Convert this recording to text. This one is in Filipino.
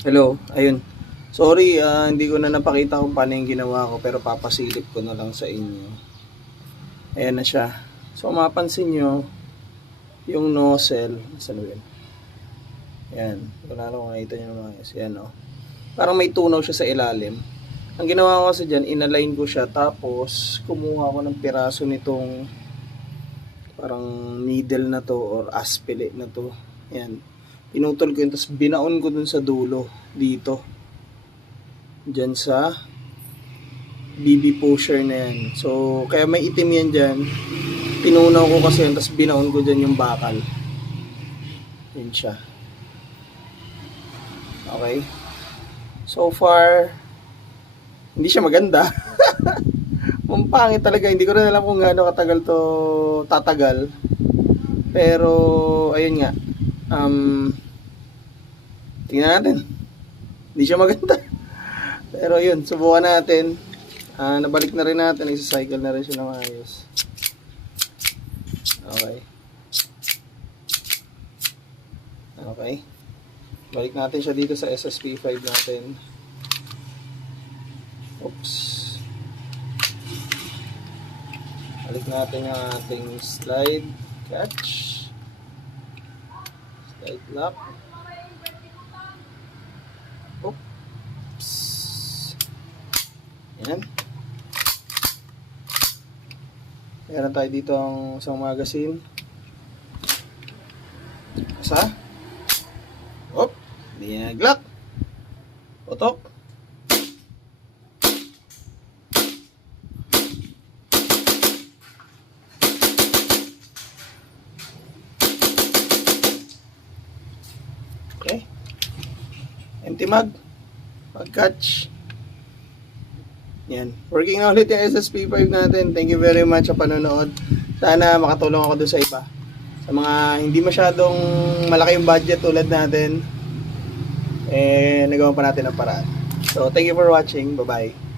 Hello, ayun. Sorry, hindi ko na napakita kung paano yung ginawa ko pero papasilip ko na lang sa inyo. Ayan na siya. So mapansin nyo, yung nozzle, saan ba yun? Ayan, wala lang kung nakita nyo naman. Ayan o. Parang may tunaw siya sa ilalim. Ang ginawa ko kasi dyan, inalign ko siya tapos kumuha ko ng piraso nitong parang needle na to or aspile na to. Ayan. Pinutol ko yun, tapos binaon ko dun sa dulo dito. Dyan sa BB pusher na yan. So, kaya may itim yan dyan. Pinunaw ko kasi yun, tapos binaon ko dyan yung bakal. Yun siya. Okay. So far, hindi siya maganda. Pangit talaga. Hindi ko rin alam kung gaano katagal to tatagal. Pero, ayun nga. Tingnan natin. Hindi siya maganda. Pero yun, subukan natin. Nabalik na rin natin. Isa-cycle na rin siya ng ayos. Okay. Okay. Balik natin siya dito sa SSP5 natin. Oops. Balik natin yung ating slide catch. Slide lock. Oops. Yan. Meron tayo dito ang isang magazine. Isa. Op. Dinaglock. Putok. Okay. Empty mag. Pag-catch. Yan. Working na ulit yung SSP5 natin. Thank you very much sa panonood. Sana makatulong ako doon sa iba. Sa mga hindi masyadong malaki yung budget tulad natin, nagawa pa natin ang paraan. So, thank you for watching. Bye-bye.